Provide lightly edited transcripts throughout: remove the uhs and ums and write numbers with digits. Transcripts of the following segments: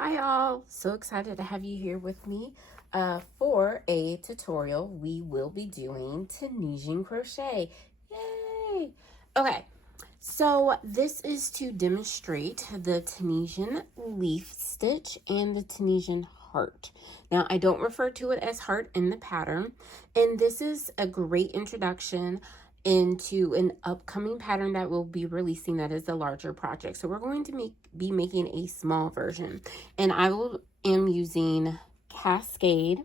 Hi all, so excited to have you here with me for a tutorial. We will be doing Tunisian crochet. Yay! Okay, so this is to demonstrate the Tunisian leaf stitch and the Tunisian heart. Now, I don't refer to it as heart in the pattern, and this is a great introduction into an upcoming pattern that we'll be releasing that is a larger project. So we're going to be making a small version, and am using Cascade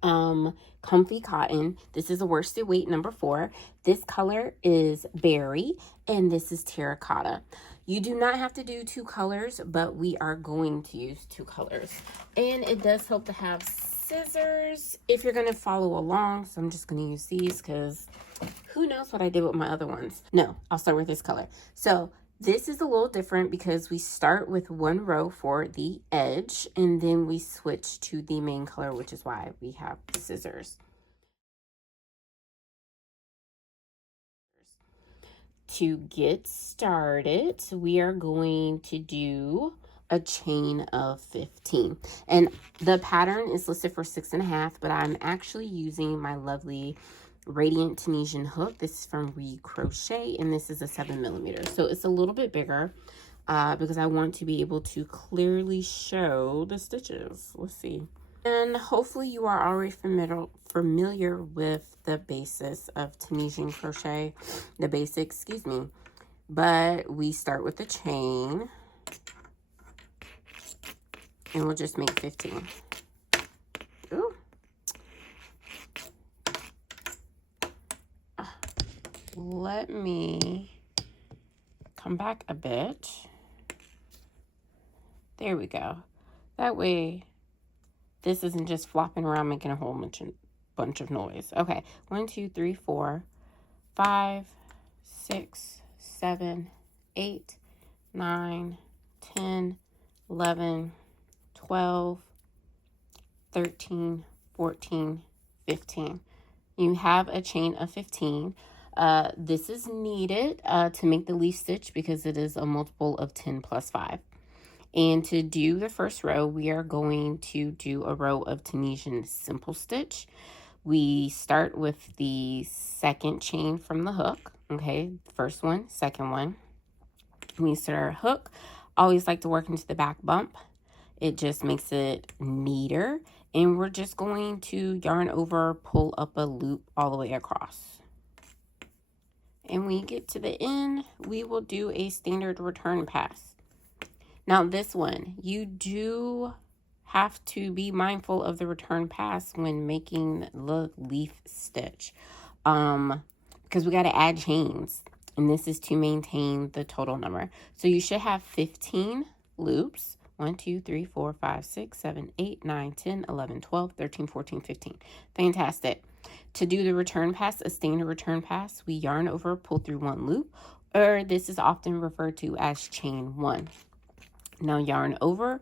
comfy cotton. This is a worsted weight number 4. This color is berry and this is terracotta. You do not have to do 2 colors, but we are going to use 2 colors, and it does help to have scissors if you're going to follow along. So I'm just going to use these because who knows what I did with my other ones. No, I'll start with this color. So this is a little different because we start with 1 row for the edge and then we switch to the main color, which is why we have scissors. To get started, we are going to do a chain of 15, and the pattern is listed for 6.5, but I'm actually using my lovely Radiant Tunisian hook. This is from RetP Crochet, and this is a 7mm, so it's a little bit bigger because I want to be able to clearly show the stitches. Let's see. And hopefully you are already familiar with the basis of Tunisian crochet, the basics, excuse me. But we start with the chain, and we'll just make 15. Ooh. Let me come back a bit. There we go. That way this isn't just flopping around making a whole bunch of noise. Okay, 1, 2, 3, 4, 5, 6, 7, 8, 9, 10, 11, 12, 13, 14, 15. You have a chain of 15. This is needed to make the leaf stitch because it is a multiple of 10 plus 5. And to do the first row, we are going to do a row of Tunisian simple stitch. We start with the second chain from the hook. Okay, first one, second one. We insert our hook. Always like to work into the back bump. It just makes it neater. And we're just going to yarn over, pull up a loop all the way across. And when we get to the end, we will do a standard return pass. Now this one, you do have to be mindful of the return pass when making the leaf stitch because we got to add chains, and this is to maintain the total number. So you should have 15 loops. 1, 2, 3, 4, 5, 6, 7, 8, 9, 10, 11, 12, 13, 14, 15. Fantastic. To do the return pass, a standard return pass, we yarn over, pull through 1 loop, or this is often referred to as chain 1. Now yarn over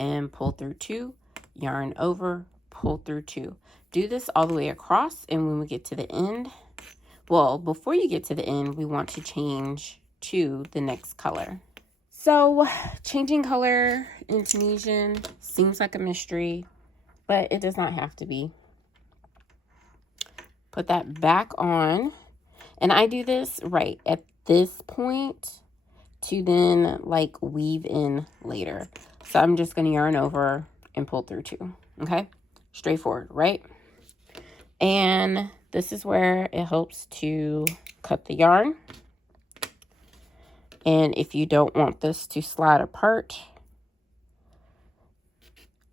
and pull through 2, yarn over, pull through 2. Do this all the way across, and when we get to the end, well, before you get to the end, we want to change to the next color. So changing color in Tunisian seems like a mystery, but it does not have to be. Put that back on, and I do this right at this point to then like weave in later. So I'm just going to yarn over and pull through 2. Okay, straightforward, right? And this is where it helps to cut the yarn. And if you don't want this to slide apart,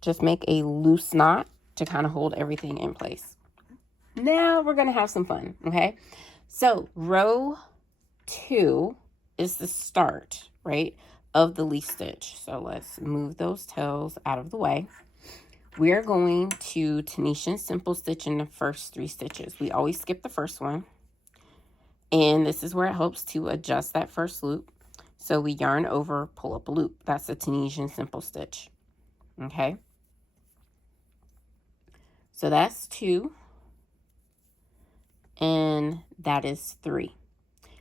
just make a loose knot to kind of hold everything in place. Now we're going to have some fun, okay? So row 2 is the start, right, of the leaf stitch. So let's move those tails out of the way. We're going to Tunisian simple stitch in the first 3 stitches. We always skip the first one, and this is where it helps to adjust that first loop. So we yarn over, pull up a loop. That's a Tunisian simple stitch. Okay, so that's 2, and that is 3.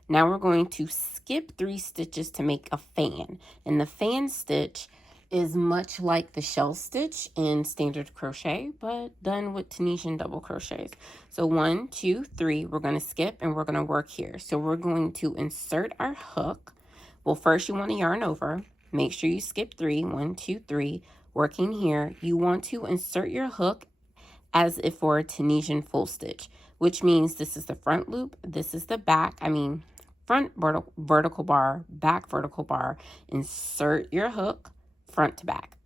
Now we're going to skip 3 stitches to make a fan. And the fan stitch is much like the shell stitch in standard crochet, but done with Tunisian double crochets. So 1, 2, 3, we're going to skip and we're going to work here. So we're going to insert our hook. Well, first you want to yarn over. Make sure you skip 3, 1, 2, 3. Working here, you want to insert your hook as if for a Tunisian full stitch, which means this is the front loop, this is the back, front vertical bar, back vertical bar. Insert your hook front to back,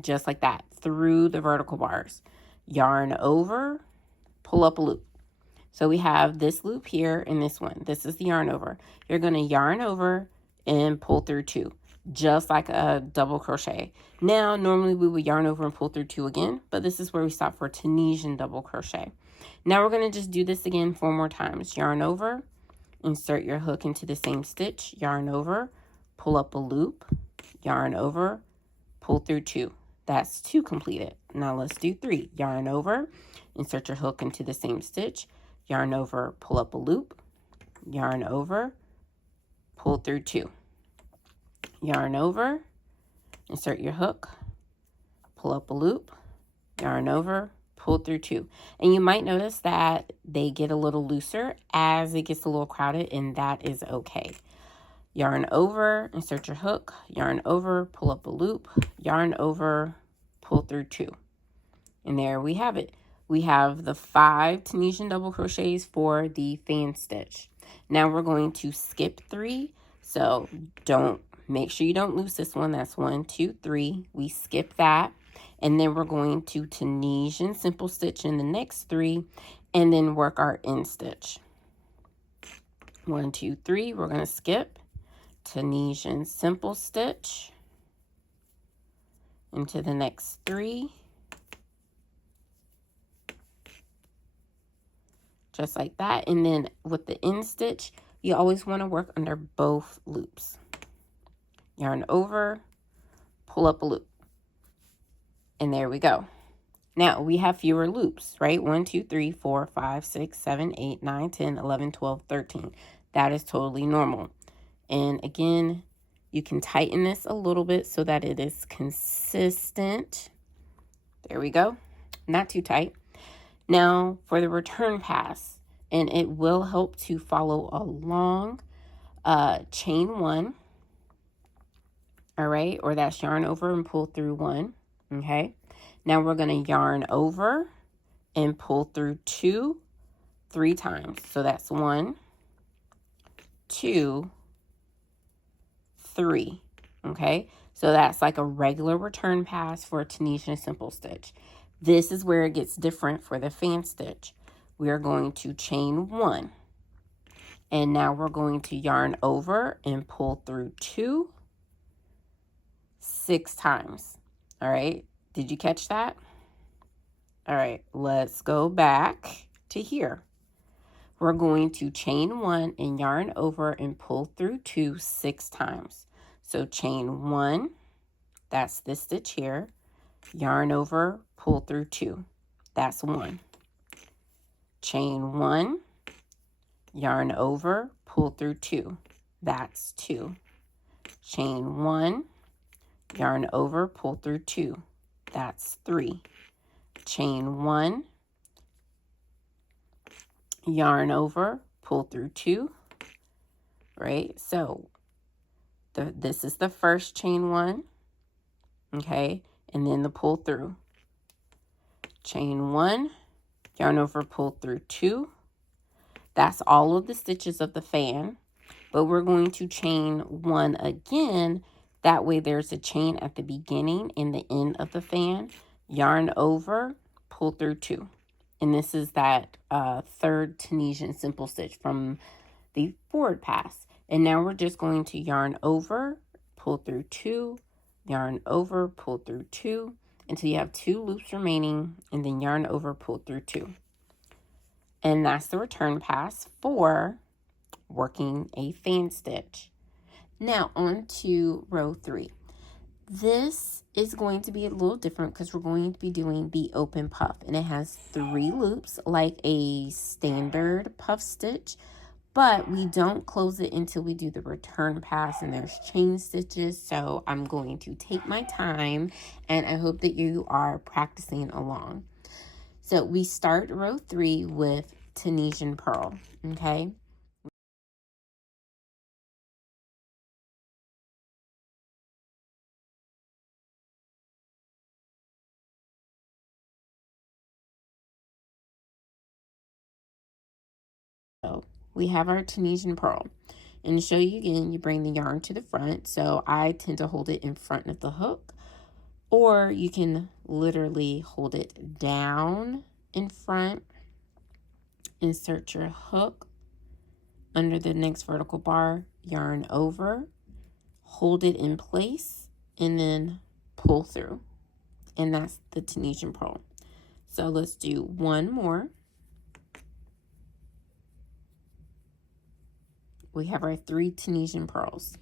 just like that, through the vertical bars. Yarn over, pull up a loop. So we have this loop here and this one. This is the yarn over. You're going to yarn over and pull through 2, just like a double crochet. Now, normally we would yarn over and pull through 2 again, but this is where we stop for Tunisian double crochet. Now we're going to just do this again 4 more times. Yarn over, insert your hook into the same stitch, yarn over, pull up a loop, yarn over, pull through 2. That's 2 completed. Now let's do 3. Yarn over, insert your hook into the same stitch, yarn over, pull up a loop, yarn over, pull through 2. Yarn over, insert your hook, pull up a loop, yarn over, pull through 2. And you might notice that they get a little looser as it gets a little crowded, and that is okay. Yarn over, insert your hook, yarn over, pull up a loop, yarn over, pull through 2. And there we have it. We have the 5 Tunisian double crochets for the fan stitch. Now we're going to skip 3. So make sure you don't lose this one. That's 1, 2, 3. We skip that. And then we're going to Tunisian simple stitch in the next 3 and then work our end stitch. 1, 2, 3. We're going to skip. Tunisian simple stitch into the next 3, just like that. And then with the end stitch, you always want to work under both loops. Yarn over, pull up a loop, and there we go. Now we have fewer loops, right? 1, 2, 3, 4, 5, 6, 7, 8, 9, 10, 11, 12, 13. That is totally normal. And again, you can tighten this a little bit so that it is consistent. There we go. Not too tight. Now for the return pass, and it will help to follow along, chain 1. All right, or that's yarn over and pull through 1. Okay. Now we're going to yarn over and pull through 2 3 times. So that's 1, 2, 3. Okay, so that's like a regular return pass for a Tunisian simple stitch. This is where it gets different for the fan stitch. We are going to chain 1, and now we're going to yarn over and pull through 2 6 times. All right, did you catch that? All right, let's go back to here. We're going to chain 1 and yarn over and pull through 2 6 times. So chain 1, that's this stitch here, yarn over, pull through 2. That's 1. Chain 1, yarn over, pull through 2. That's 2. Chain 1, yarn over, pull through 2. That's 3. Chain 1, yarn over, pull through 2, right? So this is the first chain 1, okay, and then the pull through. Chain 1, yarn over, pull through 2. That's all of the stitches of the fan, but we're going to chain 1 again. That way there's a chain at the beginning and the end of the fan. Yarn over, pull through 2. And this is that third Tunisian simple stitch from the forward pass. And now we're just going to yarn over, pull through 2, yarn over, pull through 2, until you have 2 loops remaining, and then yarn over, pull through 2. And that's the return pass for working a fan stitch. Now on to row 3. This is going to be a little different because we're going to be doing the open puff, and it has 3 loops like a standard puff stitch, but we don't close it until we do the return pass, and there's chain stitches. So I'm going to take my time, and I hope that you are practicing along. So we start row 3 with Tunisian purl, okay? So we have our Tunisian purl. And to show you again, you bring the yarn to the front. So I tend to hold it in front of the hook, or you can literally hold it down in front, insert your hook under the next vertical bar, yarn over, hold it in place, and then pull through. And that's the Tunisian purl. So let's do one more. We have our 3 Tunisian purls.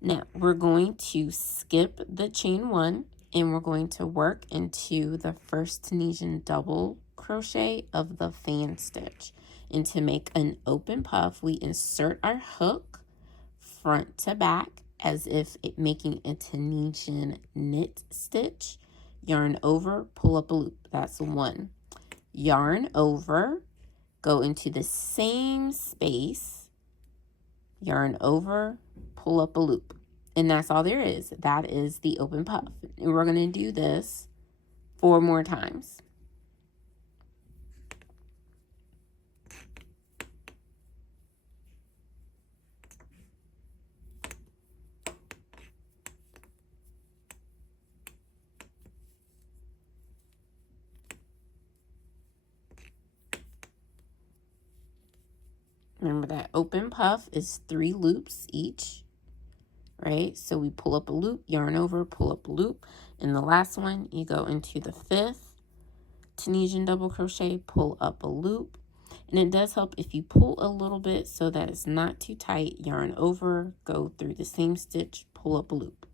Now we're going to skip the chain 1, and we're going to work into the first Tunisian double crochet of the fan stitch. And to make an open puff, we insert our hook front to back as if making a Tunisian knit stitch. Yarn over, pull up a loop. That's 1. Yarn over, go into the same space, yarn over, pull up a loop. And that's all there is. That is the open puff. And we're going to do this 4 more times. Remember that open puff is 3 loops each, right? So we pull up a loop, yarn over, pull up a loop. And the last one, you go into the 5th Tunisian double crochet, pull up a loop. And it does help if you pull a little bit so that it's not too tight, yarn over, go through the same stitch, pull up a loop.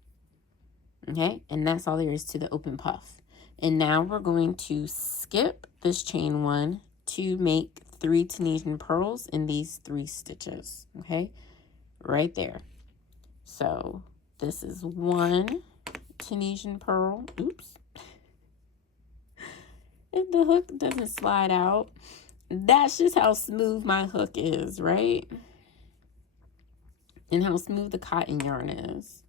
Okay, and that's all there is to the open puff. And now we're going to skip this chain 1 to make 3 Tunisian purls in these 3 stitches, okay, right there. So this is 1 Tunisian purl. Oops. If the hook doesn't slide out, that's just how smooth my hook is, right? And how smooth the cotton yarn is.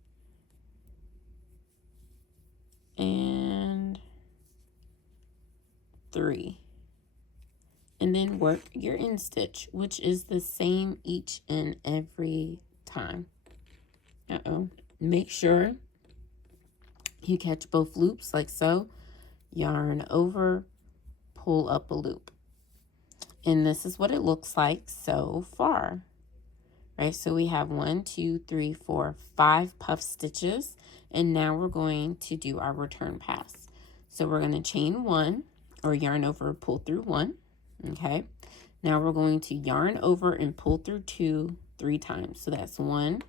And 3. And then work your end stitch, which is the same each and every time. Make sure you catch both loops like so. Yarn over, pull up a loop. And this is what it looks like so far. Right, so we have 1, 2, 3, 4, 5 puff stitches. And now we're going to do our return pass. So we're going to chain 1, or yarn over, pull through 1. Okay, now we're going to yarn over and pull through 2 3 times. So that's 1,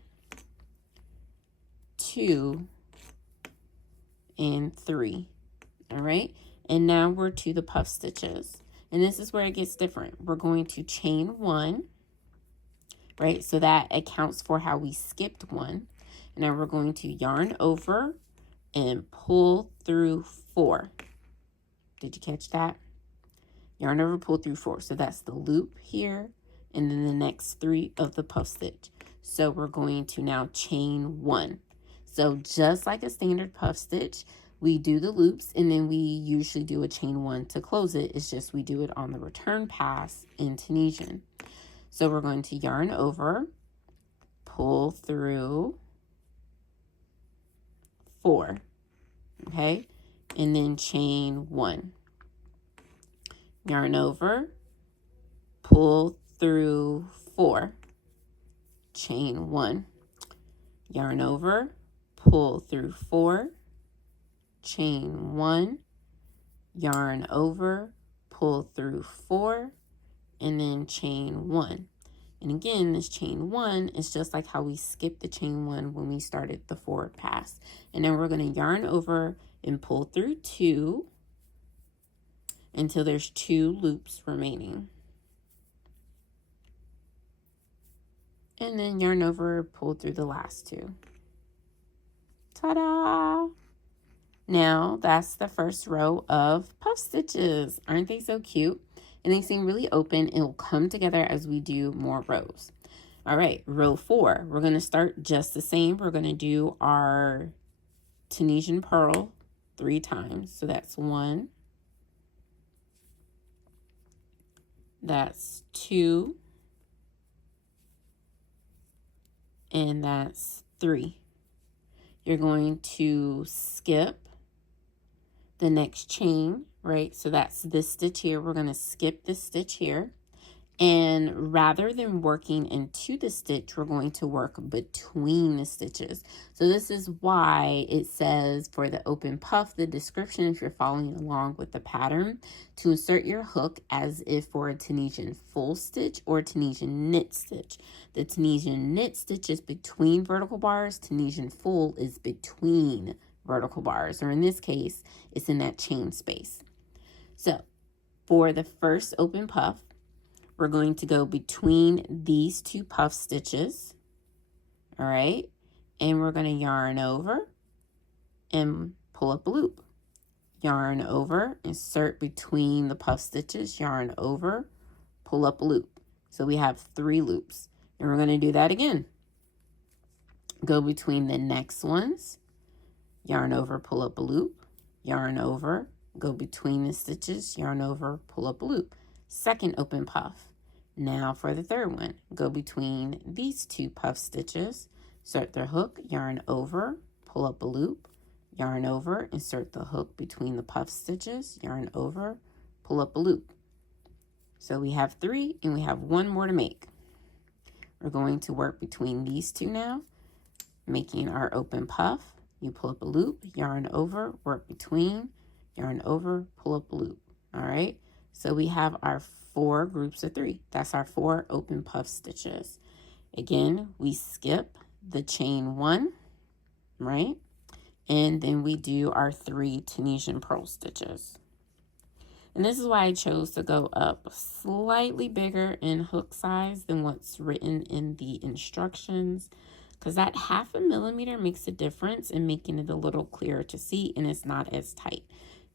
2, and 3. All right, and now we're to the puff stitches. And this is where it gets different. We're going to chain 1, right? So that accounts for how we skipped 1. And now we're going to yarn over and pull through 4. Did you catch that? Yarn over, pull through 4. So that's the loop here, and then the next 3 of the puff stitch. So we're going to now chain 1. So just like a standard puff stitch, we do the loops, and then we usually do a chain 1 to close it. It's just we do it on the return pass in Tunisian. So we're going to yarn over, pull through 4, okay, and then chain 1. Yarn over, pull through 4, chain 1. Yarn over, pull through 4, chain 1. Yarn over, pull through 4, and then chain 1. And again, this chain 1 is just like how we skipped the chain 1 when we started the forward pass. And then we're going to yarn over and pull through 2 until there's 2 loops remaining. and then yarn over, pull through the last 2. Ta-da! Now that's the first row of puff stitches. Aren't they so cute? And they seem really open. It will come together as we do more rows. All right, row 4. We're going to start just the same. We're going to do our Tunisian purl 3 times. So that's 1. That's 2. And that's 3. You're going to skip the next chain, right? So that's this stitch here. We're going to skip this stitch here. And rather than working into the stitch, we're going to work between the stitches. So this is why it says for the open puff, the description, if you're following along with the pattern, to insert your hook as if for a Tunisian full stitch or Tunisian knit stitch. The Tunisian knit stitch is between vertical bars. Tunisian full is between vertical bars, or in this case, it's in that chain space. So for the first open puff, we're going to go between these 2 puff stitches, all right? And we're going to yarn over and pull up a loop. Yarn over, insert between the puff stitches, yarn over, pull up a loop. So we have 3 loops. And we're going to do that again. Go between the next ones, yarn over, pull up a loop, yarn over, go between the stitches, yarn over, pull up a loop. Second open puff. Now for the third one, go between these 2 puff stitches, insert the hook, yarn over, pull up a loop, yarn over, insert the hook between the puff stitches, yarn over, pull up a loop. So we have 3 and we have 1 more to make. We're going to work between these 2 now, making our open puff. You pull up a loop, yarn over, work between, yarn over, pull up a loop. All right, so we have our 4 groups of 3. That's our 4 open puff stitches. Again, we skip the chain 1, right? And then we do our 3 Tunisian purl stitches. And this is why I chose to go up slightly bigger in hook size than what's written in the instructions, because that 0.5 millimeter makes a difference in making it a little clearer to see, and it's not as tight.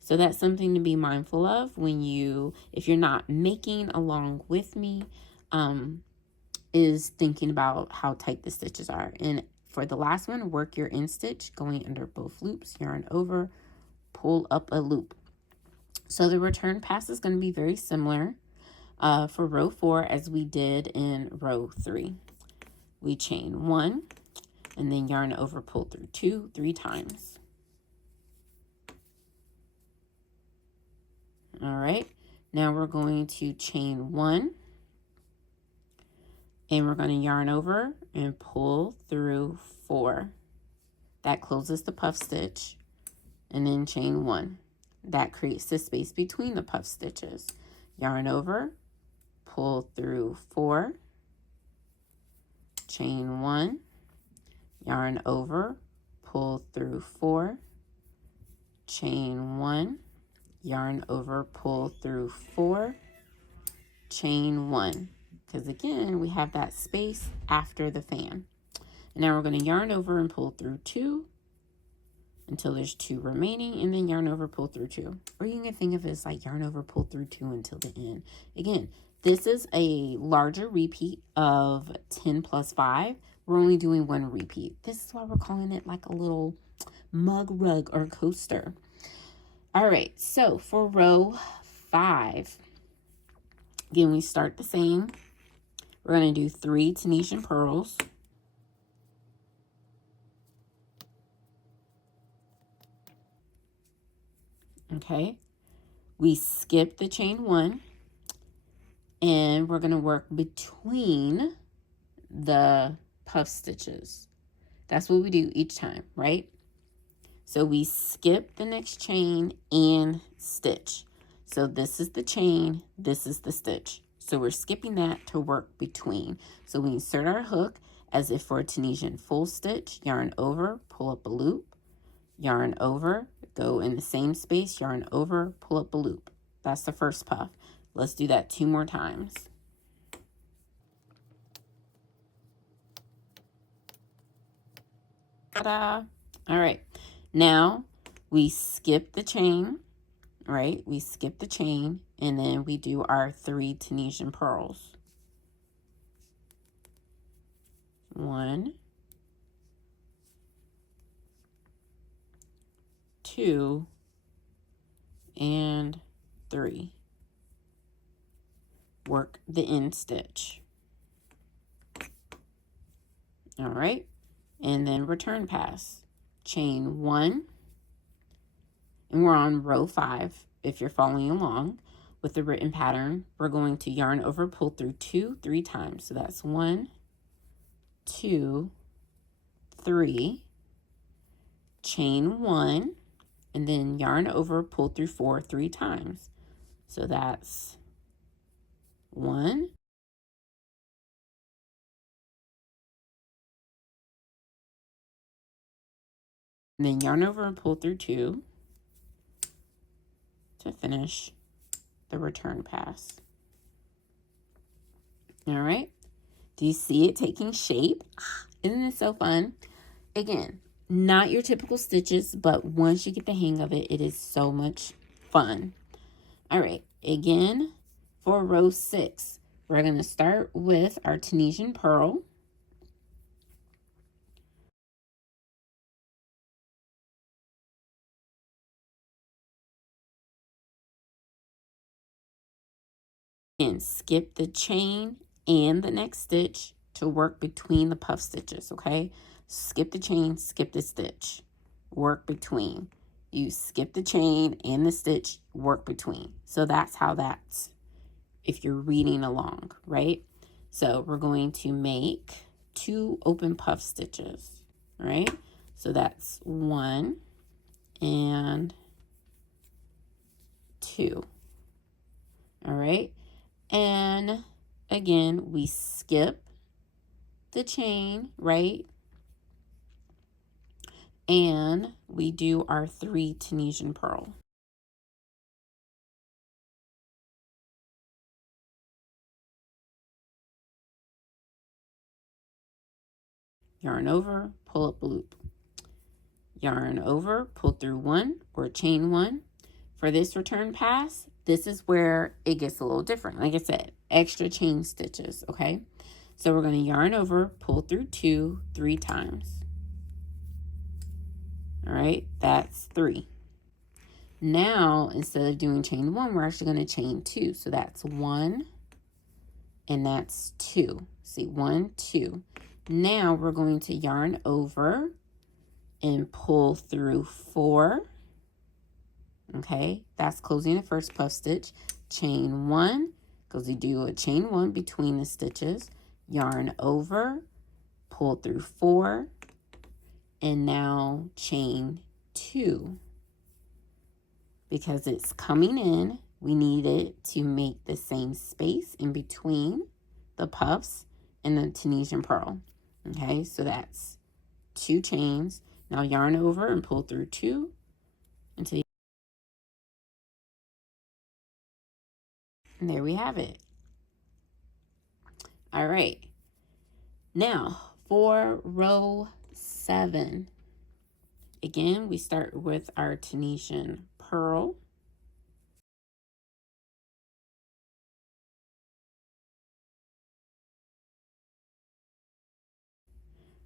So that's something to be mindful of when if you're not making along with me, is thinking about how tight the stitches are. And for the last one, work your in stitch going under both loops, yarn over, pull up a loop. So the return pass is going to be very similar for row 4 as we did in row 3. We chain 1 and then yarn over, pull through 2 3 times. All right, now we're going to chain 1 and we're going to yarn over and pull through 4. That closes the puff stitch, and then chain 1. That creates the space between the puff stitches. Yarn over, pull through 4, chain 1, yarn over, pull through 4, chain 1, yarn over, pull through 4, chain 1, because again we have that space after the fan. And now we're going to yarn over and pull through 2 until there's 2 remaining, and then yarn over, pull through 2, or you can think of it as like yarn over, pull through 2 until the end. Again, this is a larger repeat of 10 plus 5. We're only doing 1 repeat. This is why we're calling it like a little mug rug or coaster. All right, so for row 5, again, we start the same. We're going to do 3 Tunisian purls. Okay, we skip the chain 1, and we're going to work between the puff stitches. That's what we do each time, right? So we skip the next chain and stitch. So this is the chain, this is the stitch. So we're skipping that to work between. So we insert our hook as if for a Tunisian full stitch, yarn over, pull up a loop, yarn over, go in the same space, yarn over, pull up a loop. That's the first puff. Let's do that 2 more times. Ta-da! All right, now we skip the chain, right? We skip the chain, and then we do our 3 Tunisian pearls. 1, 2, and 3. Work the end stitch. All right, and then return pass. Chain 1, and we're on row 5 if you're following along with the written pattern. We're going to yarn over, pull through 2 3 times. So that's 1, 2, 3, chain 1, and then yarn over, pull through 4 3 times. So that's 1, and then yarn over and pull through 2 to finish the return pass. All right, do you see it taking shape? Isn't it so fun? Again, not your typical stitches, but once you get the hang of it, it is so much fun. All right, again, for row 6, we're going to start with our Tunisian purl. And skip the chain and the next stitch to work between the puff stitches, okay? Skip the chain, skip the stitch, work between. You skip the chain and the stitch, work between. So that's how that's, if you're reading along, right? So we're going to make 2 open puff stitches, right? So that's 1 and 2. All right, and again we skip the chain, right? And we do our 3 Tunisian purl. Yarn over, pull up a loop. Yarn over, pull through 1 or chain 1. For this return pass, this is where it gets a little different. Like I said, extra chain stitches, okay? So we're going to yarn over, pull through 2 3 times. All right, that's 3. Now, instead of doing chain 1, we're actually going to chain 2. So that's 1 and that's 2. See, 1, 2. Now we're going to yarn over and pull through 4. Okay, that's closing the first puff stitch. Chain 1, because we do a chain 1 between the stitches. Yarn over, pull through 4, and now chain 2. Because it's coming in, we need it to make the same space in between the puffs and the Tunisian purl. Okay, so that's 2 chains. Now yarn over and pull through 2 until you, and there we have it. All right, now for row 7, again we start with our Tunisian purl.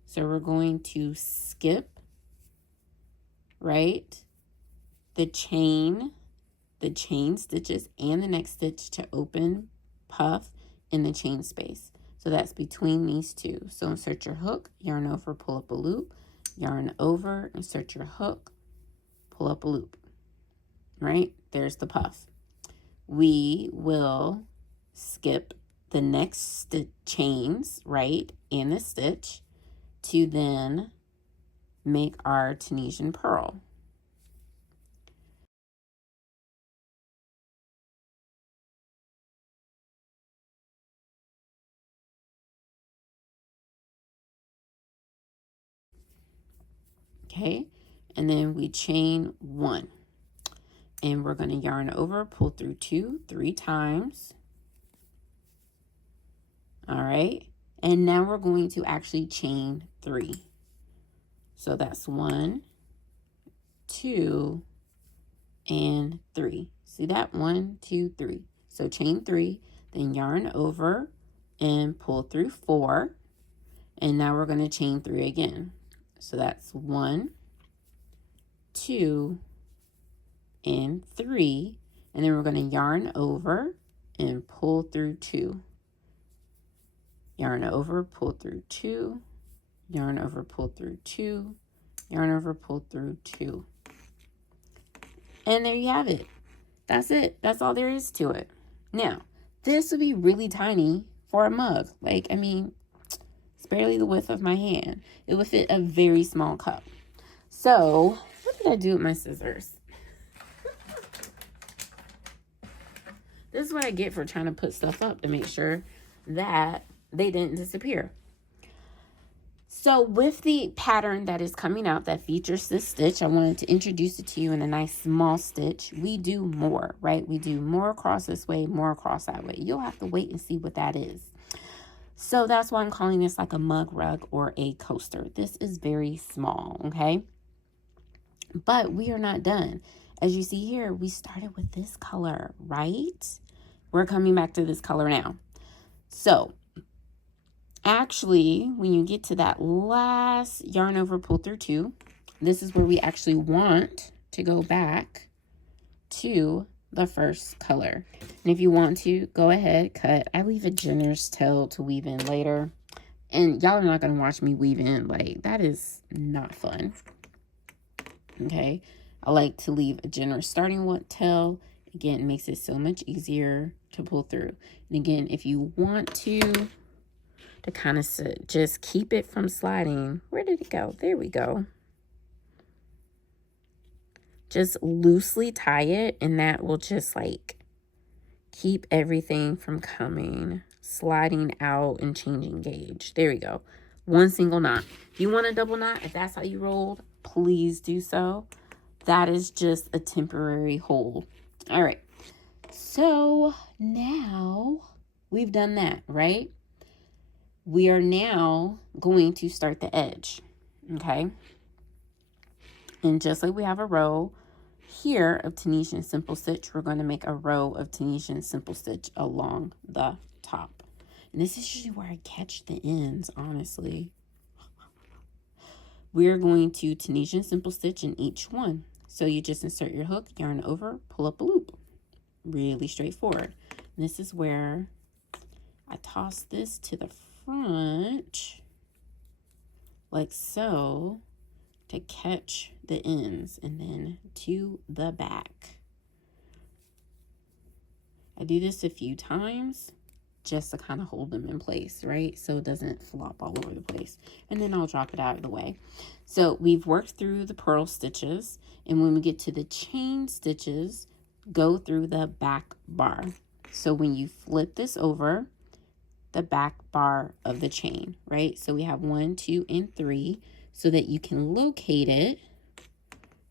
So we're going to skip, right, the chain stitches and the next stitch to open puff in the chain space. So that's between these 2. So insert your hook, yarn over, pull up a loop, yarn over, insert your hook, pull up a loop, right? There's the puff. We will skip the next chains, right, and the stitch to then make our Tunisian purl. Okay, and then we chain 1, and we're going to yarn over, pull through 2 3 times. All right, and now we're going to actually chain 3. So that's 1, 2, and 3. See that? 1, 2, 3. So chain 3, then yarn over and pull through 4. And now we're going to chain 3 again. So that's 1, 2, and 3. And then we're going to yarn over and pull through 2. Yarn over, pull through 2. Yarn over, pull through 2. Yarn over, pull through 2. And there you have it. That's it. That's all there is to it. Now, this would be really tiny for a mug. Like, I mean, it's barely the width of my hand. It would fit a very small cup. So, what did I do with my scissors? This is what I get for trying to put stuff up to make sure that they didn't disappear. So with the pattern that is coming out that features this stitch, I wanted to introduce it to you in a nice small stitch. We do more, right? We do more across this way, more across that way. You'll have to wait and see what that is. So that's why I'm calling this like a mug rug or a coaster. This is very small, okay? But we are not done. As you see here, we started with this color, right? We're coming back to this color now. So actually, when you get to that last yarn over, pull through 2, this is where we actually want to go back to the first color. And if you want to, go ahead, cut. I leave a generous tail to weave in later. And y'all are not going to watch me weave in. Like, that is not fun. Okay? I like to leave a generous starting tail. Again, it makes it so much easier to pull through. And again, if you want to kind of just keep it from sliding. Where did it go? There we go. Just loosely tie it, and that will just like keep everything from sliding out and changing gauge. There we go. One single knot. If you want a double knot, if that's how you rolled, please do so. That is just a temporary hold. All right. So now we've done that, right? We are now going to start the edge, okay? And just like we have a row here of Tunisian simple stitch, we're going to make a row of Tunisian simple stitch along the top. And this is usually where I catch the ends, honestly. We're going to Tunisian simple stitch in each one. So you just insert your hook, yarn over, pull up a loop. Really straightforward. And this is where I toss this to the front, like so, to catch the ends, and then to the back. I do this a few times just to kind of hold them in place, right? So it doesn't flop all over the place. And then I'll drop it out of the way. So we've worked through the purl stitches, and when we get to the chain stitches, go through the back bar. So when you flip this over, the back bar of the chain, right? So we have 1, 2, and 3 so that you can locate it,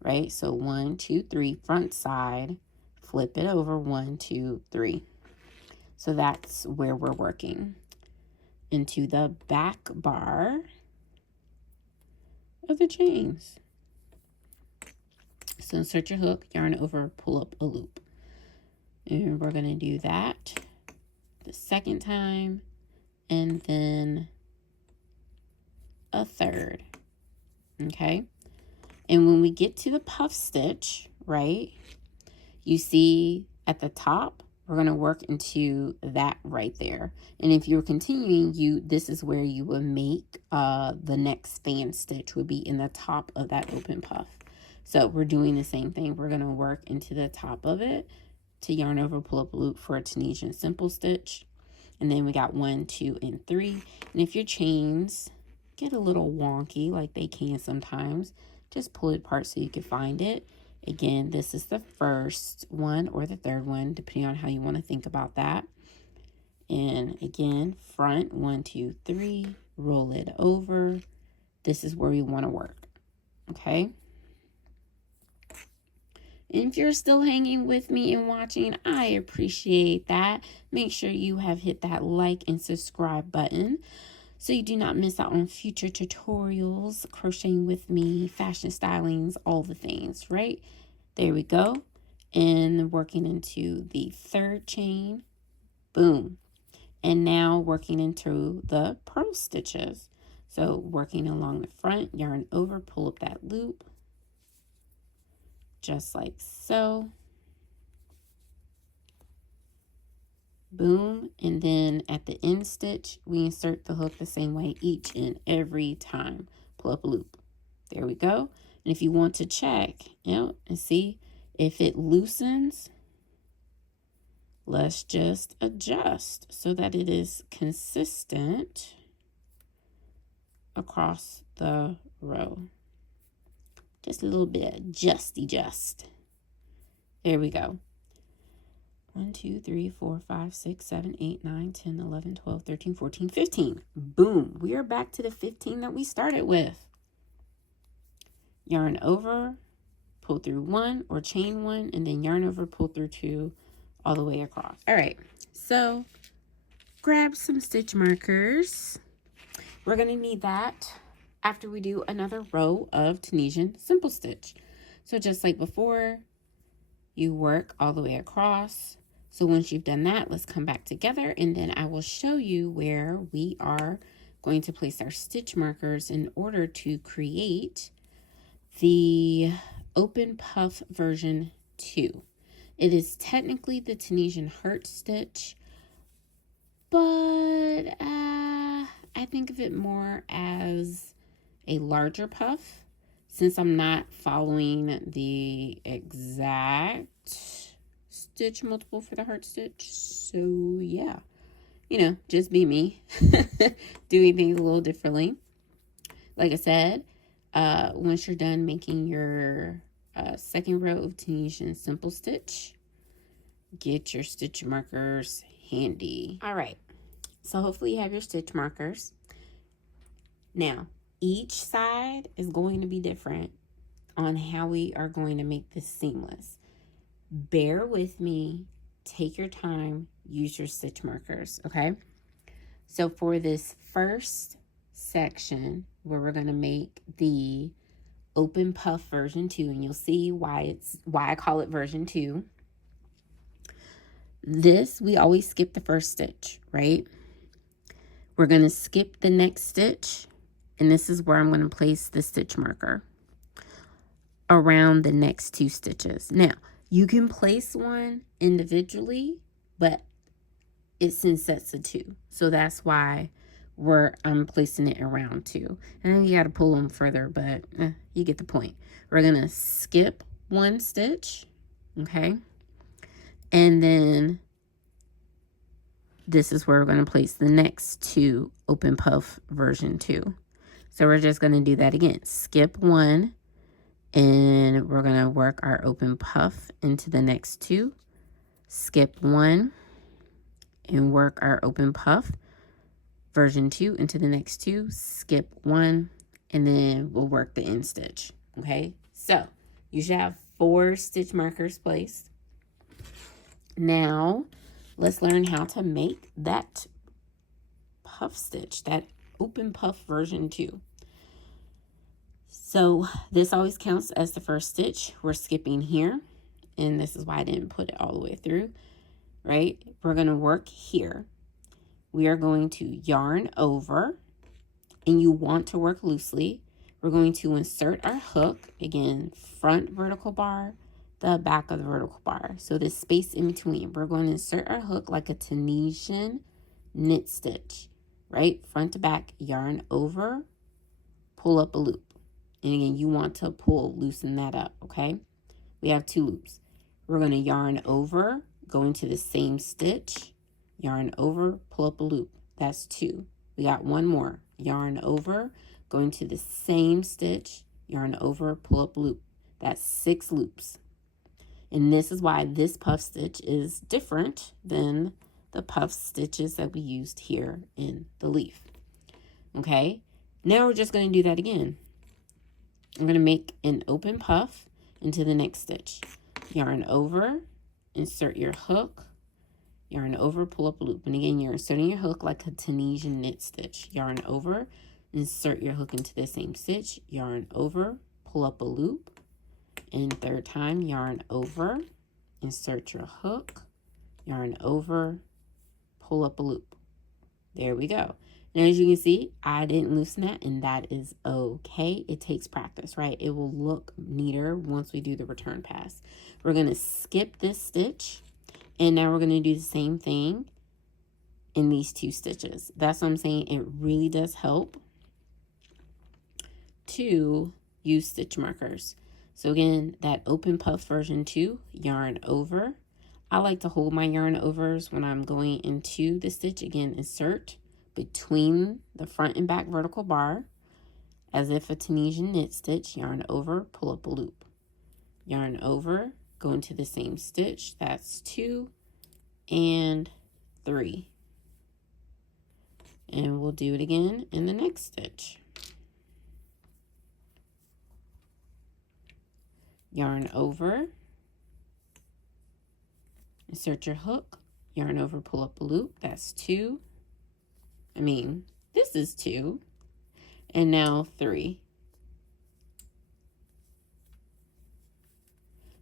right? So 1, 2, 3, front side, flip it over, 1, 2, 3. So that's where we're working. Into the back bar of the chains. So insert your hook, yarn over, pull up a loop. And we're going to do that the second time, and then a third. Okay? And when we get to the puff stitch, right, you see at the top, we're going to work into that right there. And if you're continuing, this is where you would make the next fan stitch would be in the top of that open puff. So we're doing the same thing. We're going to work into the top of it to yarn over, pull up a loop for a Tunisian simple stitch. And then we got 1, 2, and 3. And if your chains get a little wonky, like they can sometimes, just pull it apart so you can find it. Again, this is the first one or the third one, depending on how you want to think about that. And again, front, 1, 2, 3, roll it over. This is where we want to work. Okay? And if you're still hanging with me and watching, I appreciate that. Make sure you have hit that like and subscribe button so you do not miss out on future tutorials, crocheting with me, fashion stylings, all the things, right? There we go. And working into the third chain, boom. And now working into the purl stitches. So working along the front, yarn over, pull up that loop, just like so. Boom, and then at the end stitch, we insert the hook the same way each and every time. Pull up a loop. There we go. And if you want to check, and see if it loosens, let's just adjust so that it is consistent across the row. Just a little bit, just. There we go. 1, 2, 3, 4, 5, 6, 7, 8, 9, 10, 11, 12, 13, 14, 15. Boom. We are back to the 15 that we started with. Yarn over, pull through 1 or chain 1, and then yarn over, pull through 2 all the way across. All right. So grab some stitch markers. We're going to need that after we do another row of Tunisian simple stitch. So just like before, you work all the way across. So once you've done that, let's come back together, and then I will show you where we are going to place our stitch markers in order to create the open puff version 2. It is technically the Tunisian heart stitch, but I think of it more as a larger puff since I'm not following the exact stitch multiple for the heart stitch. So yeah, just be me doing things a little differently. Like I said, once you're done making your second row of Tunisian simple stitch, get your stitch markers handy. All right, so hopefully you have your stitch markers. Now, each side is going to be different on how we are going to make this seamless. Bear with me, take your time, use your stitch markers, okay? So for this first section where we're going to make the open puff version 2, and you'll see why I call it version 2. This, we always skip the first stitch, right? We're going to skip the next stitch, and this is where I'm going to place the stitch marker around the next 2 stitches. Now, you can place one individually, but it's in sets of 2. So that's why I'm placing it around 2. And then you got to pull them further, but you get the point. We're going to skip 1 stitch, okay? And then this is where we're going to place the next 2 open puff version 2. So we're just going to do that again. Skip 1. And we're going to work our open puff into the next 2. Skip 1 and work our open puff version 2 into the next 2. Skip 1 and then we'll work the end stitch. Okay, so you should have 4 stitch markers placed. Now let's learn how to make that puff stitch, that open puff version 2. So this always counts as the first stitch. We're skipping here, and this is why I didn't put it all the way through, right? We're going to work here. We are going to yarn over, and you want to work loosely. We're going to insert our hook, again, front vertical bar, the back of the vertical bar. So this space in between, we're going to insert our hook like a Tunisian knit stitch, right? Front to back, yarn over, pull up a loop. And again, you want to loosen that up, okay? We have 2 loops. We're going to yarn over, go into the same stitch, yarn over, pull up a loop. That's 2. We got 1 more. Yarn over, go into the same stitch, yarn over, pull up a loop. That's 6 loops. And this is why this puff stitch is different than the puff stitches that we used here in the leaf. Okay? Now we're just going to do that again. I'm going to make an open puff into the next stitch. Yarn over, insert your hook, yarn over, pull up a loop. And again, you're inserting your hook like a Tunisian knit stitch. Yarn over, insert your hook into the same stitch, yarn over, pull up a loop, and third time, yarn over, insert your hook, yarn over, pull up a loop. There we go. And as you can see, I didn't loosen that, and that is okay. It takes practice, right? It will look neater once we do the return pass. We're going to skip this stitch, and now we're going to do the same thing in these 2 stitches. That's what I'm saying. It really does help to use stitch markers. So again, that open puff version 2, yarn over. I like to hold my yarn overs when I'm going into the stitch. Again, insert between the front and back vertical bar as if a Tunisian knit stitch, yarn over, pull up a loop. Yarn over, go into the same stitch. That's 2 and 3. And we'll do it again in the next stitch. Yarn over, insert your hook, yarn over, pull up a loop. That's 2. This is 2. And now 3.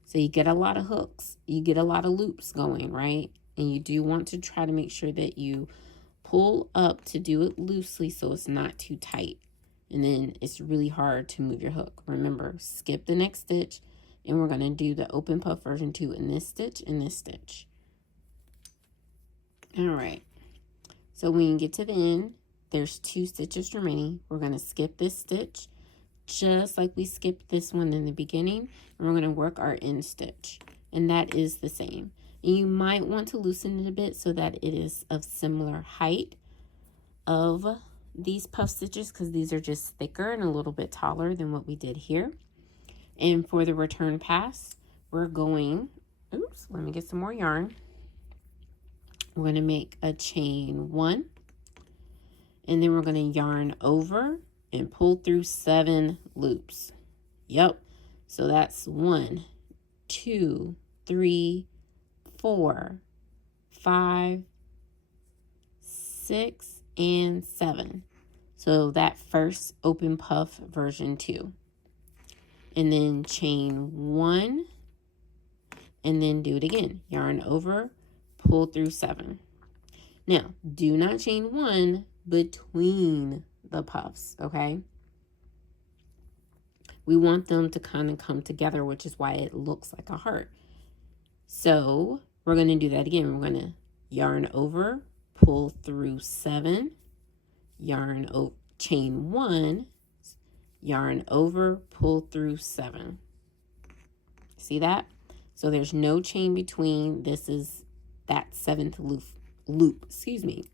So you get a lot of hooks. You get a lot of loops going, right? And you do want to try to make sure that you pull up to do it loosely so it's not too tight. And then it's really hard to move your hook. Remember, skip the next stitch. And we're going to do the open puff version 2 in this stitch and this stitch. All right. So when you get to the end, there's 2 stitches remaining. We're going to skip this stitch just like we skipped this one in the beginning. And we're going to work our end stitch. And that is the same. And you might want to loosen it a bit so that it is of similar height of these puff stitches, because these are just thicker and a little bit taller than what we did here. And for the return pass, we're going, let me get some more yarn. We're going to make a chain 1, and then we're going to yarn over and pull through 7 loops. Yep. So that's 1, 2, 3, 4, 5, 6, and 7. So that first open puff version 2. And then chain 1, and then do it again. Yarn over, pull through 7. Now, do not chain 1 between the puffs, okay? We want them to kind of come together, which is why it looks like a heart. So we're going to do that again. We're going to yarn over, pull through 7, yarn over, chain 1, yarn over, pull through 7. See that? So there's no chain between. This is that 7th loop, excuse me.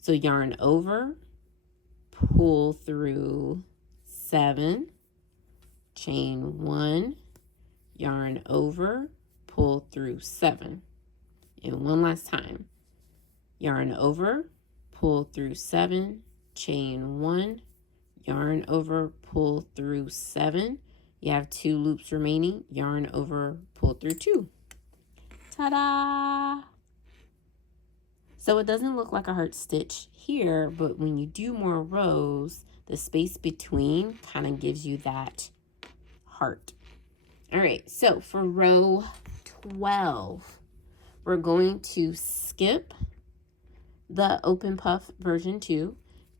So yarn over, pull through 7, chain 1, yarn over, pull through 7. And one last time. Yarn over, pull through 7, chain 1, yarn over, pull through 7. You have 2 loops remaining. Yarn over, pull through 2. Ta-da! So it doesn't look like a heart stitch here, but when you do more rows, the space between kind of gives you that heart. All right, so for row 12, we're going to skip the open puff version 2,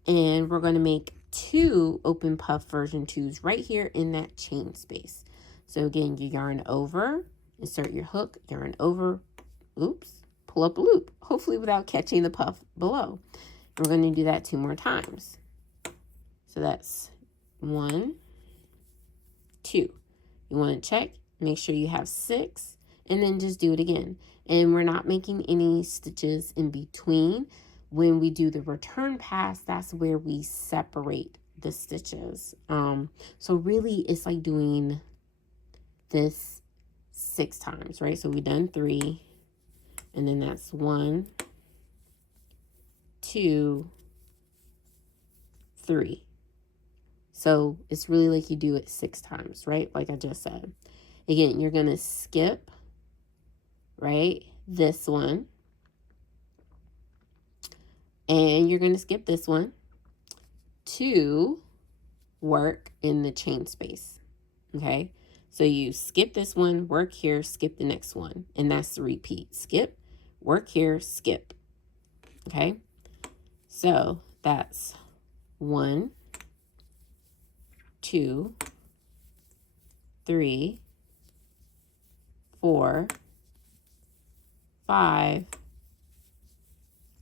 and we're going to make 2 open puff version 2s right here in that chain space. So again, you yarn over, insert your hook, yarn over, pull up a loop, hopefully without catching the puff below. We're going to do that 2 more times. So that's 1, 2. You want to check, make sure you have 6, and then just do it again. And we're not making any stitches in between. When we do the return pass, that's where we separate the stitches. So really it's like doing this 6 times, right? So we've done 3, and then that's 1, 2, 3. So it's really like you do it 6 times, right? Like I just said. Again, you're going to skip, right, this one. And you're going to skip this one to work in the chain space. Okay, so you skip this one, work here, skip the next one, and that's the repeat. Skip, work here, skip. Okay, so that's 1, 2, 3, 4, 5,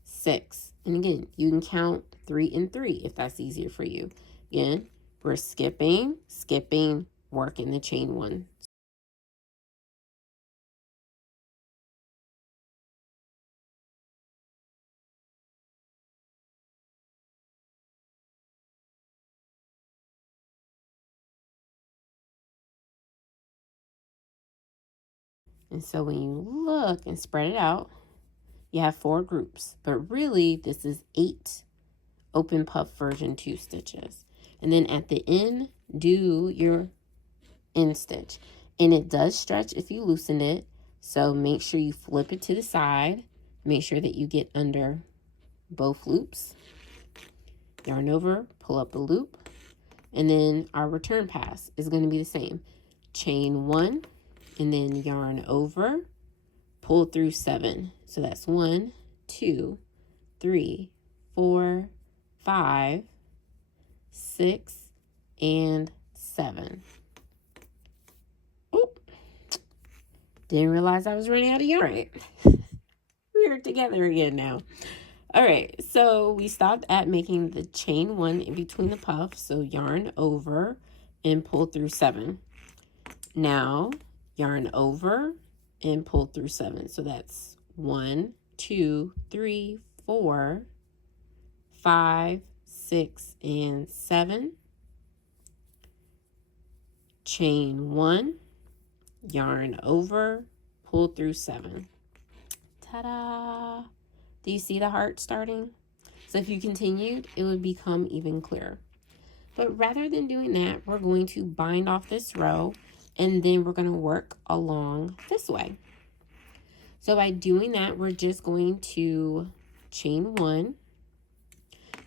6. And again, you can count 3 and 3 if that's easier for you. Again, we're skipping, working the chain 1. And so when you look and spread it out, you have 4 groups, but really this is 8 open puff version 2 stitches. And then at the end, do your end stitch. And it does stretch if you loosen it, so make sure you flip it to the side. Make sure that you get under both loops. Yarn over, pull up the loop, and then our return pass is going to be the same. Chain 1, and then yarn over, pull through 7. So that's 1, 2, 3, 4, 5, 6, and 7. Oh, didn't realize I was running out of yarn. Right. We're together again now. All right, so we stopped at making the chain 1 in between the puffs. So yarn over and pull through 7. Now yarn over and pull through 7. So that's 1, 2, 3, 4, 5, 6, and 7. Chain 1, yarn over, pull through 7. Ta-da! Do you see the heart starting? So if you continued, it would become even clearer. But rather than doing that, we're going to bind off this row, and then we're going to work along this way. So by doing that, we're just going to chain 1,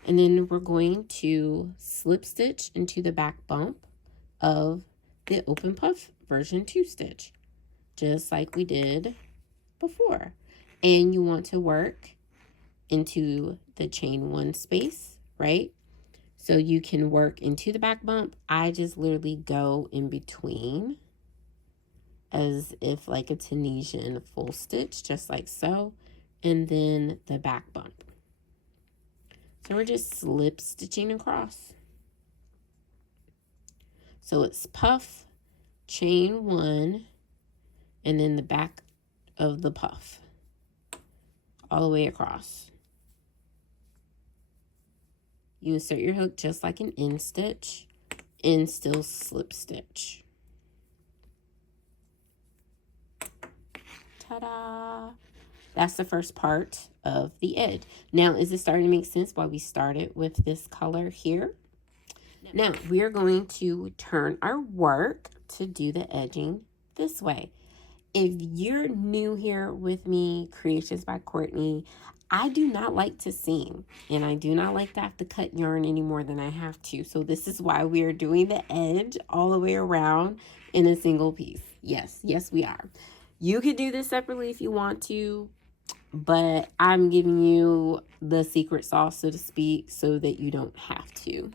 and then we're going to slip stitch into the back bump of the open puff version 2 stitch, just like we did before. And you want to work into the chain 1 space, right? So you can work into the back bump. I just literally go in between as if like a Tunisian full stitch, just like so, and then the back bump. So we're just slip stitching across. So it's puff, chain 1, and then the back of the puff all the way across. You insert your hook just like an end stitch and still slip stitch. Ta-da! That's the first part of the edge. Now, is it starting to make sense why we started with this color here? Now, we are going to turn our work to do the edging this way. If you're new here with me, Creations by Courtney, I do not like to seam, and I do not like to have to cut yarn any more than I have to. So this is why we are doing the edge all the way around in a single piece. Yes, we are. You could do this separately if you want to, but I'm giving you the secret sauce, so to speak, so that you don't have to.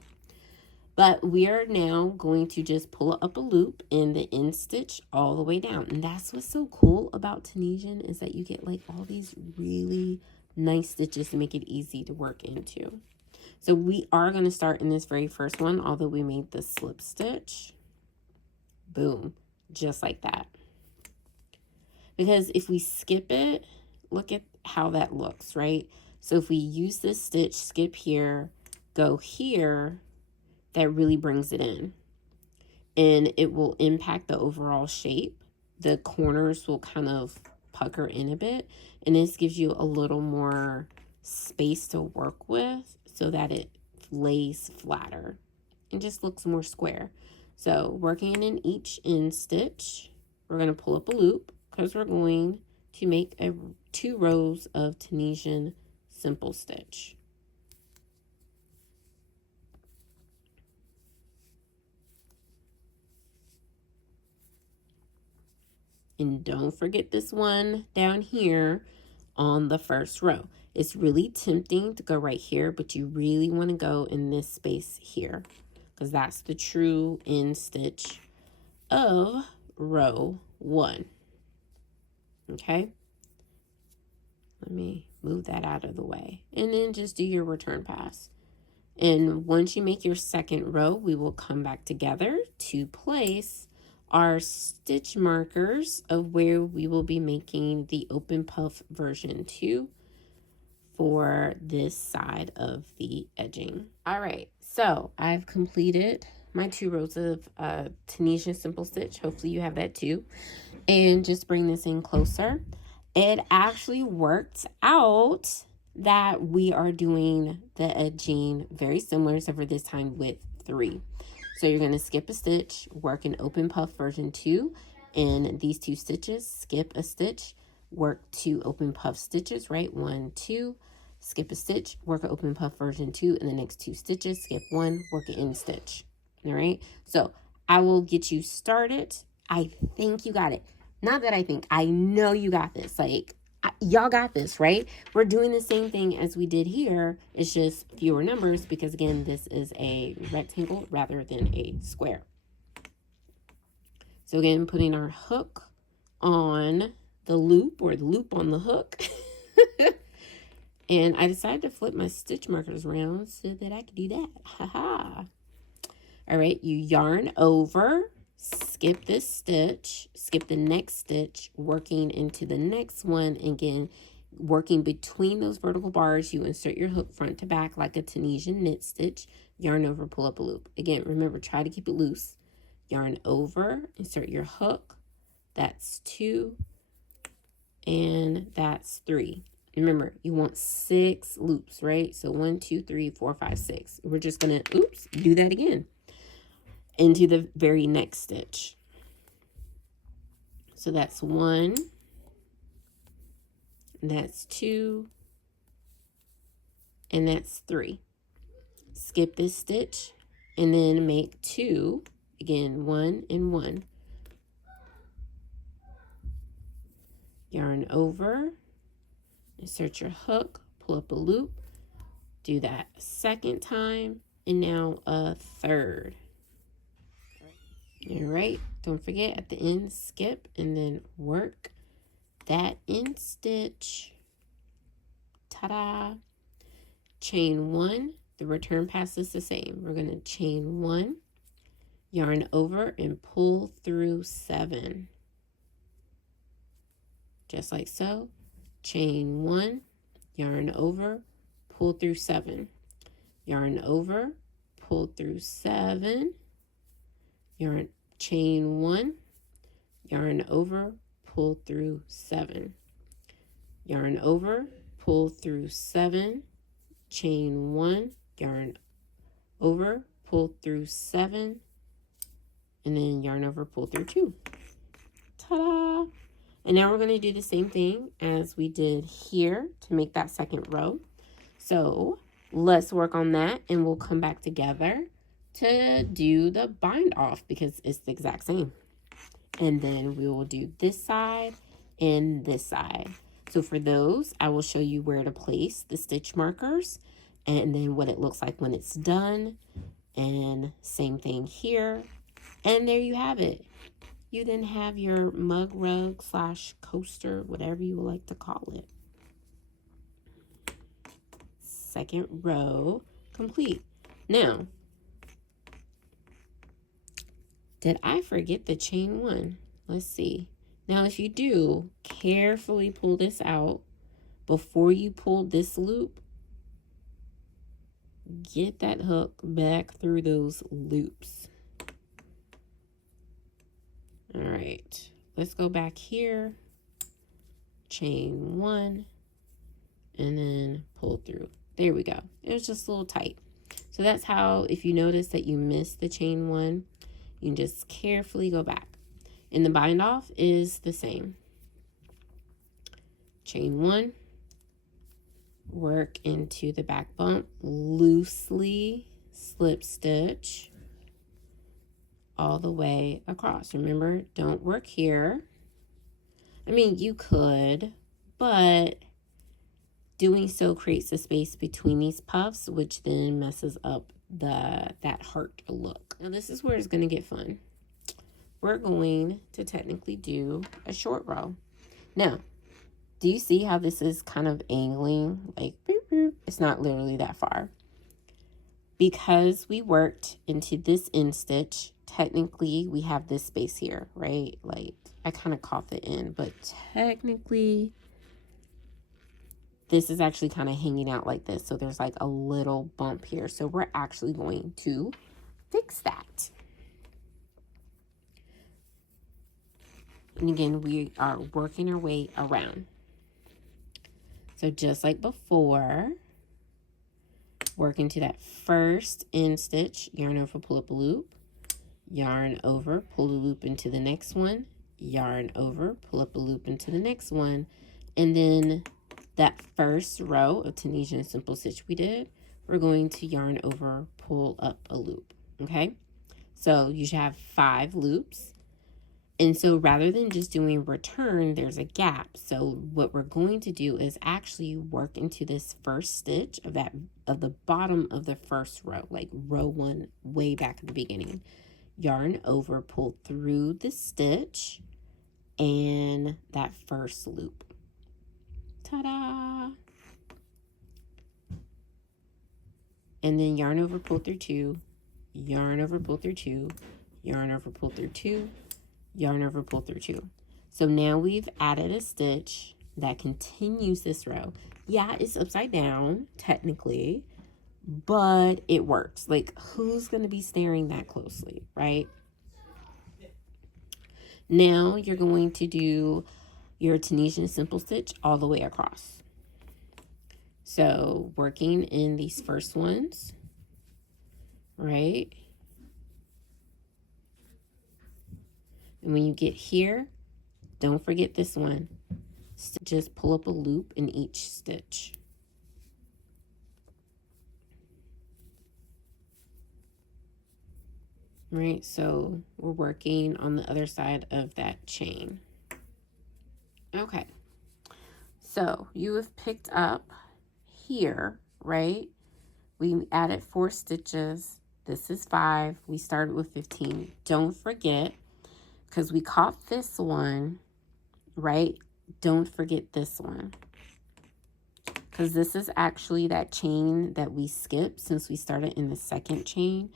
But we are now going to just pull up a loop in the end stitch all the way down. And that's what's so cool about Tunisian, is that you get like all these really nice stitches to make it easy to work into. So we are going to start in this very first one, although we made the slip stitch. Boom, just like that. Because if we skip it, look at how that looks, right? So if we use this stitch, skip here, go here, that really brings it in, and it will impact the overall shape. The corners will kind of pucker in a bit, and this gives you a little more space to work with so that it lays flatter and just looks more square. So working in each end stitch, we're going to pull up a loop because we're going to make 2 rows of Tunisian simple stitch. And don't forget this one down here on the first row. It's really tempting to go right here, but you really want to go in this space here because that's the true end stitch of row 1. Okay, let me move that out of the way, and then just do your return pass. And once you make your second row, we will come back together to place our stitch markers of where we will be making the open puff version 2 for this side of the edging. All right, so I've completed my 2 rows of Tunisian simple stitch. Hopefully you have that too. And just bring this in closer. It actually worked out that we are doing the edging very similar, except for this time with 3. So you're going to skip a stitch, work an open puff version 2 in these 2 stitches, skip a stitch, work 2 open puff stitches, right? 1, 2, skip a stitch, work an open puff version 2 in the next 2 stitches, skip 1, work an end stitch. All right, so I will get you started. I think you got it. Not that I think, I know you got this. Like, y'all got this, right? We're doing the same thing as we did here. It's just fewer numbers because, again, this is a rectangle rather than a square. So, again, putting our hook on the loop or the loop on the hook. And I decided to flip my stitch markers around so that I could do that. Haha. All right, you yarn over, skip this stitch, skip the next stitch, working into the next one. Again, working between those vertical bars, you insert your hook front to back like a Tunisian knit stitch, yarn over, pull up a loop. Again, remember, try to keep it loose. Yarn over, insert your hook. That's 2, and that's 3. Remember, you want 6 loops, right? So 1, 2, 3, 4, 5, 6. We're just gonna, oops, do that again into the very next stitch. So that's 1, that's 2, and that's 3. Skip this stitch and then make 2, again, 1 and 1. Yarn over, insert your hook, pull up a loop, do that a second time, and now a third. All right, don't forget at the end, skip and then work that end stitch. Ta-da! Chain 1, the return pass is the same. We're going to chain 1, yarn over and pull through 7. Just like so. Chain 1, yarn over, pull through 7. Yarn over, pull through 7. Yarn, chain 1, yarn over, pull through 7. Yarn over, pull through 7, chain 1, yarn over, pull through 7, and then yarn over, pull through 2. Ta-da! And now we're going to do the same thing as we did here to make that second row. So let's work on that, and we'll come back together to do the bind off because it's the exact same. And then we will do this side and this side. So for those, I will show you where to place the stitch markers and then what it looks like when it's done. And same thing here. And there you have it. You then have your mug rug / coaster, whatever you would like to call it. Second row complete. Now, did I forget the chain 1? Let's see. Now, if you do, carefully pull this out before you pull this loop. Get that hook back through those loops. All right, let's go back here. Chain 1 and then pull through. There we go. It was just a little tight. So that's how, if you notice that you missed the chain 1, you can just carefully go back. And the bind off is the same. Chain 1, work into the back bump, loosely slip stitch all the way across. Remember, don't work here. I mean, you could, but doing so creates a space between these puffs, which then messes up that heart look. Now this is where it's going to get fun. We're going to technically do a short row. Now, do you see how this is kind of angling? Like, boop, boop. It's not literally that far. Because we worked into this end stitch, technically we have this space here, right? Like, I kind of coughed it in, but technically this is actually kind of hanging out like this. So there's like a little bump here. So we're actually going to fix that. And again, we are working our way around. So just like before, work into that first end stitch, yarn over, pull up a loop, yarn over, pull the loop into the next one, yarn over, pull up a loop into the next one, and then that first row of Tunisian simple stitch we did, we're going to yarn over, pull up a loop, okay? So you should have 5 loops. And so rather than just doing return, there's a gap. So what we're going to do is actually work into this first stitch of the bottom of the first row, like row 1 way back at the beginning. Yarn over, pull through the stitch and that first loop. Ta-da! And then yarn over, pull through 2, yarn over, pull through 2, yarn over, pull through 2, yarn over, pull through 2. So now we've added a stitch that continues this row. Yeah, it's upside down technically, but it works. Like, who's going to be staring that closely, right? Now you're going to do your Tunisian simple stitch all the way across. So working in these first ones, right? And when you get here, don't forget this one. Just pull up a loop in each stitch. Right, so we're working on the other side of that chain. Okay, so you have picked up here, right? We added 4 stitches. This is 5. We started with 15. Don't forget, because we caught this one, right? Don't forget this one, because this is actually that chain that we skipped since we started in the second chain.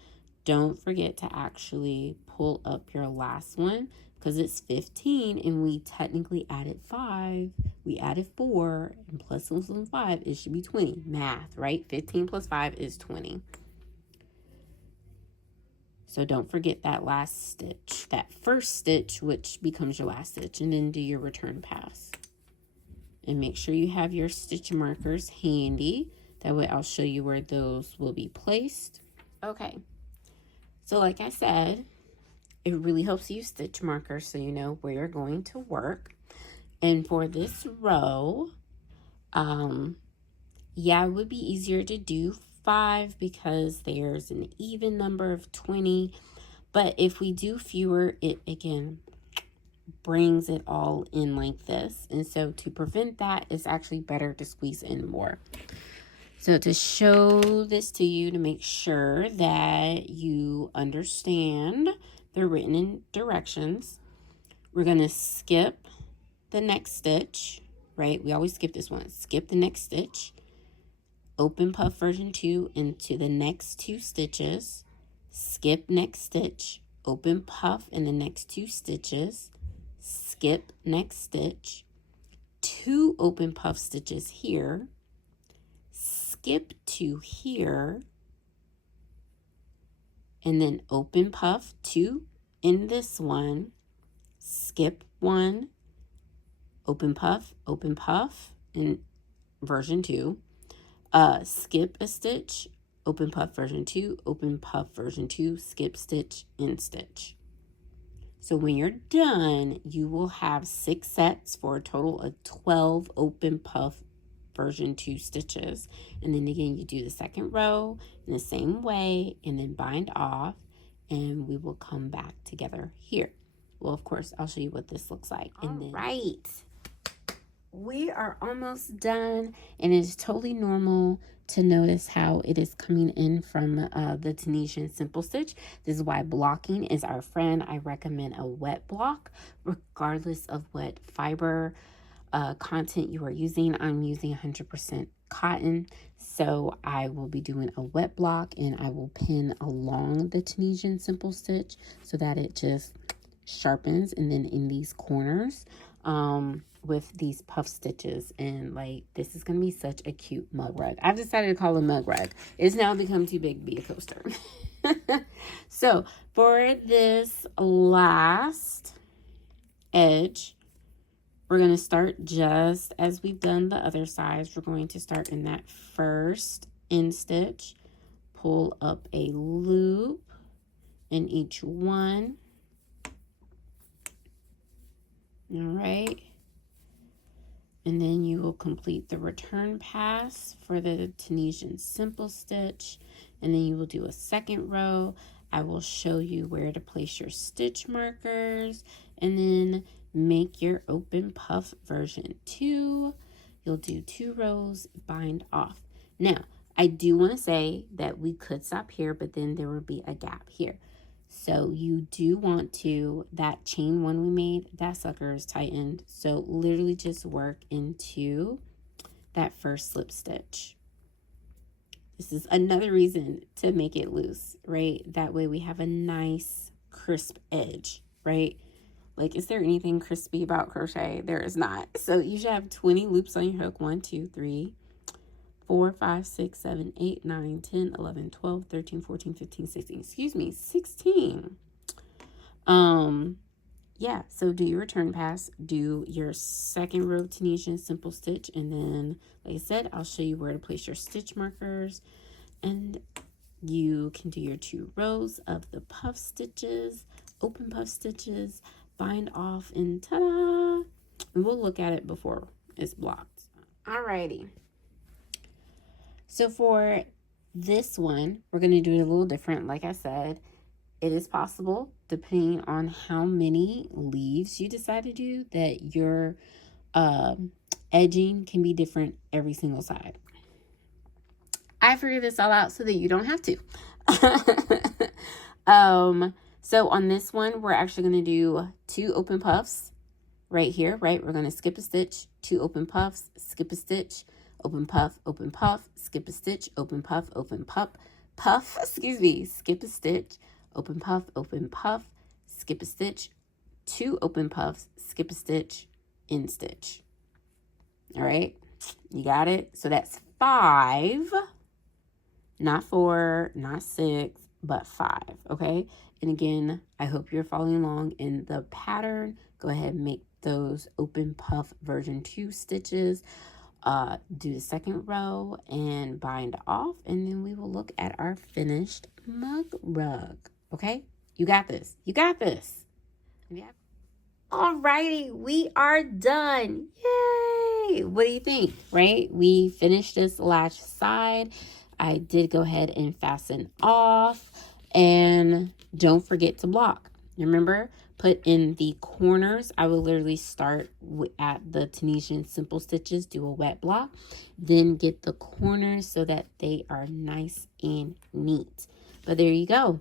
Don't forget to actually pull up your last one, because it's 15 and we technically added 5. We added 4 and plus 5, it should be 20. Math, right? 15 plus 5 is 20. So don't forget that last stitch, that first stitch, which becomes your last stitch, and then do your return pass. And make sure you have your stitch markers handy. That way I'll show you where those will be placed. Okay, so like I said, it really helps you use stitch markers so you know where you're going to work. And for this row, yeah, it would be easier to do 5 because there's an even number of 20. But if we do fewer, it again brings it all in like this. And so to prevent that, it's actually better to squeeze in more. So to show this to you, to make sure that you understand the written directions, we're going to skip the next stitch, right? We always skip this one. Skip the next stitch. Open puff version 2 into the next 2 stitches, skip next stitch, open puff in the next 2 stitches, skip next stitch, 2 open puff stitches here, skip 2 here, and then open puff 2 in this one, skip 1, open puff in version 2, skip a stitch, open puff version 2, open puff version 2, skip stitch, end stitch. So when you're done, you will have 6 sets for a total of 12 open puff version 2 stitches. And then again, you do the second row in the same way and then bind off, and we will come back together here. well, of course, I'll show you what this looks like. And then, right, we are almost done, and it's totally normal to notice how it is coming in from the Tunisian simple stitch. This is why blocking is our friend. I recommend a wet block, regardless of what fiber content you are using. I'm using 100% cotton, so I will be doing a wet block, and I will pin along the Tunisian simple stitch so that it just sharpens. And then in these corners, with these puff stitches, and like, this is gonna be such a cute mug rug. I've decided to call it a mug rug. It's now become too big to be a coaster. So for this last edge, we're going to start just as we've done the other sides. We're going to start in that first end stitch, pull up a loop in each one. All right. And then you will complete the return pass for the Tunisian simple stitch. And then you will do a second row. I will show you where to place your stitch markers, and then make your open puff version 2. You'll do 2 rows, bind off. Now, I do want to say that we could stop here, but then there would be a gap here. So you do want to, that chain one we made, that sucker is tightened. So literally just work into that first slip stitch. This is another reason to make it loose, right? That way we have a nice crisp edge, right? Like, is there anything crispy about crochet? There is not. So you should have 20 loops on your hook. 1, 2, 3, 4, 5, 6, 7, 8, 9, 10, 11, 12, 13, 14, 15, 16. Excuse me, 16. Yeah, so do your return pass, do your second row Tunisian simple stitch, and then, like I said, I'll show you where to place your stitch markers, and you can do your 2 rows of the puff stitches, open puff stitches, bind off, and ta-da! And we'll look at it before it's blocked. Alrighty. So for this one, we're going to do it a little different. Like I said, it is possible, depending on how many leaves you decide to do, that your edging can be different every single side. I figured this all out so that you don't have to. So on this one, we're actually going to do 2 open puffs right here, right? We're going to skip a stitch, 2 open puffs, skip a stitch, open puff, skip a stitch, open puff, excuse me, skip a stitch, open puff, skip a stitch, 2 open puffs, skip a stitch, end stitch. All right, you got it? So that's 5, not 4, not 6, but 5, okay? And again, I hope you're following along in the pattern. Go ahead and make those open puff version 2 stitches. Do the second row and bind off, and then we will look at our finished mug rug. Okay, you got this. You got this. Yeah. Alrighty, we are done. Yay! What do you think? Right? We finished this last side. I did go ahead and fasten off, and don't forget to block. Remember, put in the corners. I will literally start at the Tunisian simple stitches, do a wet block, then get the corners so that they are nice and neat. But there you go.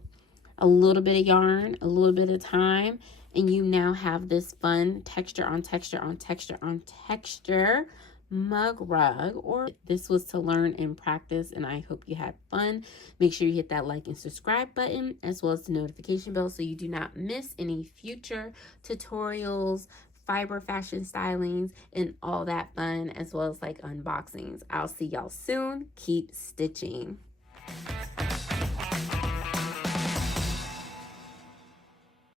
A little bit of yarn, a little bit of time, and you now have this fun texture on texture on texture on texture mug rug. Or this was to learn and practice, and I hope you had fun. Make sure you hit that like and subscribe button, as well as the notification bell, so you do not miss any future tutorials, fiber fashion stylings, and all that fun, as well as like unboxings. I'll see y'all soon. Keep stitching.